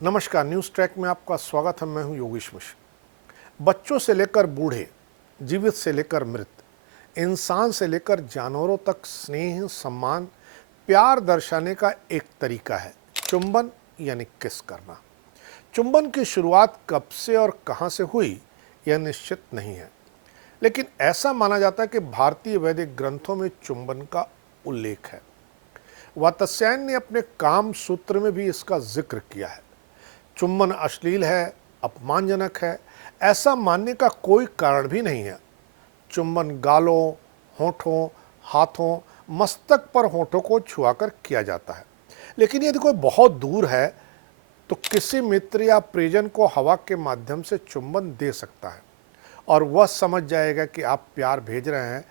नमस्कार, news track में आपका स्वागत है। मैं हूं योगेश मिश्र। बच्चों से लेकर बूढ़े, जीवित से लेकर मृत, इंसान से लेकर जानवरों तक स्नेह, सम्मान, प्यार दर्शाने का एक तरीका है चुंबन यानी किस करना। चुंबन की शुरुआत कब से और कहां से हुई यह निश्चित नहीं है, लेकिन ऐसा माना जाता है कि भारतीय वैदिक ग्रंथों में चुंबन का उल्लेख है। वात्स्यायन ने अपने काम सूत्र में भी इसका जिक्र किया है। चुंबन अश्लील है, अपमानजनक है, ऐसा मानने का कोई कारण भी नहीं है। चुंबन गालों, होठों, हाथों, मस्तक पर होठों को छुआकर किया जाता है। लेकिन यदि कोई बहुत दूर है तो किसी मित्र या परिजन को हवा के माध्यम से चुंबन दे सकता है और वह समझ जाएगा कि आप प्यार भेज रहे हैं।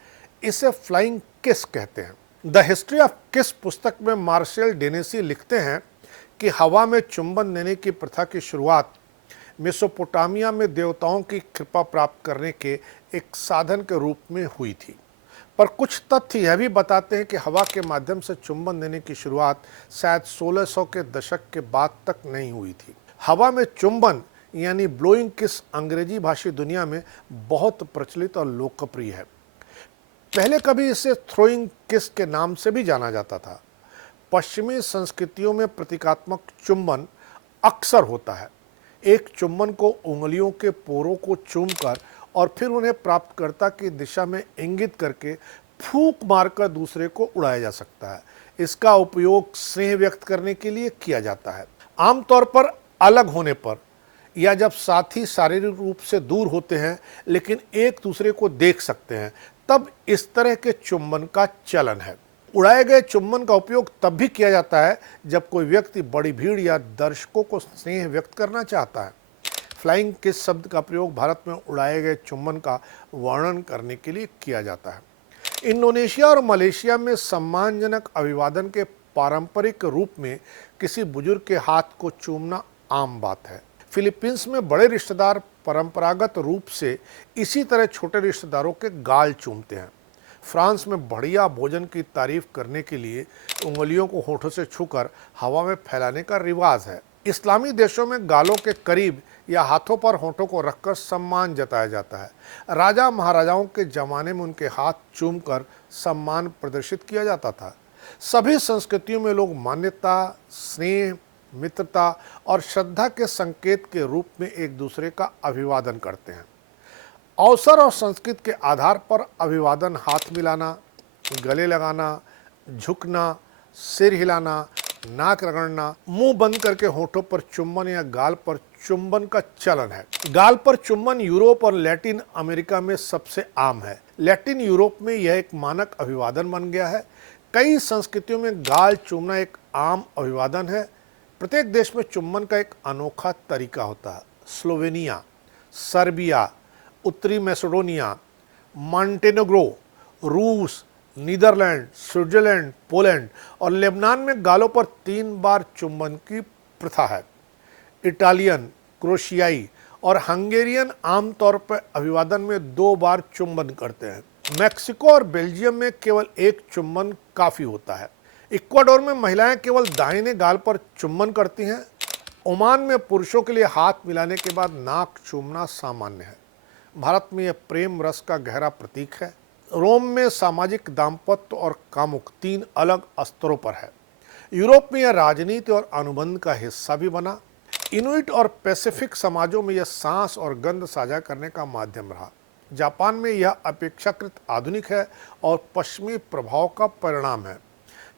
इसे फ्लाइंग किस कहते हैं। द हिस्ट्री ऑफ किस पुस्तक में मार्शल डेनेसी लिखते हैं कि हवा में चुंबन देने की प्रथा की शुरुआत मेसोपोटामिया में देवताओं की कृपा प्राप्त करने के एक साधन के रूप में हुई थी। पर कुछ तथ्य यह भी बताते हैं कि हवा के माध्यम से चुंबन देने की शुरुआत शायद 1600 के दशक के बाद तक नहीं हुई थी। हवा में चुंबन यानी ब्लोइंग किस अंग्रेजी भाषी दुनिया में बहुत प्रचलित और लोकप्रिय है। पहले कभी इसे थ्रोइंग किस के नाम से भी जाना जाता था। पश्चिमी संस्कृतियों में प्रतीकात्मक चुंबन अक्सर होता है। एक चुंबन को उंगलियों के पोरों को चूमकर और फिर उन्हें प्राप्तकर्ता की दिशा में इंगित करके फूंक मारकर दूसरे को उड़ाया जा सकता है। इसका उपयोग स्नेह व्यक्त करने के लिए किया जाता है। आमतौर पर अलग होने पर या जब साथी शारीरिक रूप से दूर होते हैं लेकिन एक दूसरे को देख सकते हैं, तब इस तरह के चुंबन का चलन है। उड़ाए गए चुंबन का उपयोग तब भी किया जाता है जब कोई व्यक्ति बड़ी भीड़ या दर्शकों को स्नेह व्यक्त करना चाहता है। फ्लाइंग किस शब्द का प्रयोग भारत में उड़ाए गए चुंबन का वर्णन करने के लिए किया जाता है। इंडोनेशिया और मलेशिया में सम्मानजनक अभिवादन के पारंपरिक रूप में किसी बुजुर्ग के हाथ को चूमना आम बात है। फिलीपींस में बड़े रिश्तेदार परंपरागत रूप से इसी तरह छोटे रिश्तेदारों के गाल चूमते हैं। फ्रांस में बढ़िया भोजन की तारीफ करने के लिए उंगलियों को होठों से छूकर हवा में फैलाने का रिवाज है। इस्लामी देशों में गालों के करीब या हाथों पर होठों को रखकर सम्मान जताया जाता है। राजा महाराजाओं के जमाने में उनके हाथ चूमकर सम्मान प्रदर्शित किया जाता था। सभी संस्कृतियों में लोग मान्यता, स्नेह, मित्रता और श्रद्धा के संकेत के रूप में एक दूसरे का अभिवादन करते हैं। अवसर और संस्कृति के आधार पर अभिवादन हाथ मिलाना, गले लगाना, झुकना, सिर हिलाना, नाक रगड़ना, मुंह बंद करके होठों पर चुंबन या गाल पर चुंबन का चलन है। गाल पर चुंबन यूरोप और लैटिन अमेरिका में सबसे आम है। लैटिन यूरोप में यह एक मानक अभिवादन बन गया है। कई संस्कृतियों में गाल चूमना एक आम अभिवादन है। प्रत्येक देश में चुंबन का एक अनोखा तरीका होता है। स्लोवेनिया, सर्बिया, उत्तरी मैसेडोनिया, मॉन्टेनेग्रो, रूस, नीदरलैंड, स्विट्जरलैंड, पोलैंड और लेबनान में गालों पर 3 बार चुंबन की प्रथा है। इटालियन, क्रोशियाई और हंगेरियन आमतौर पर अभिवादन में 2 बार चुंबन करते हैं। मैक्सिको और बेल्जियम में केवल एक चुंबन काफ़ी होता है। इक्वाडोर में महिलाएं केवल दाहिने गाल पर चुंबन करती हैं। ओमान में पुरुषों के लिए हाथ मिलाने के बाद नाक चूमना सामान्य है। भारत में यह प्रेम रस का गहरा प्रतीक है। रोम में सामाजिक दाम्पत्य और कामुक 3 अलग स्तरों पर है। यूरोप में यह राजनीति और अनुबंध का हिस्सा भी बना। इनुइट और पैसिफिक समाजों में यह सांस और गंध साझा करने का माध्यम रहा। जापान में यह अपेक्षाकृत आधुनिक है और पश्चिमी प्रभाव का परिणाम है।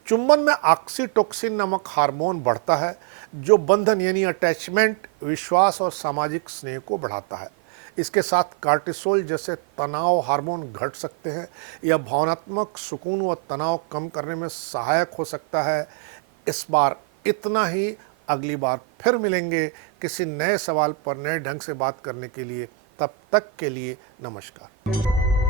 चुंबन में ऑक्सीटोसिन नामक हार्मोन बढ़ता है जो बंधन यानी अटैचमेंट, विश्वास और सामाजिक स्नेह को बढ़ाता है। इसके साथ कार्टिसोल जैसे तनाव हार्मोन घट सकते हैं। यह भावनात्मक सुकून व तनाव कम करने में सहायक हो सकता है। इस बार इतना ही। अगली बार फिर मिलेंगे किसी नए सवाल पर नए ढंग से बात करने के लिए। तब तक के लिए नमस्कार।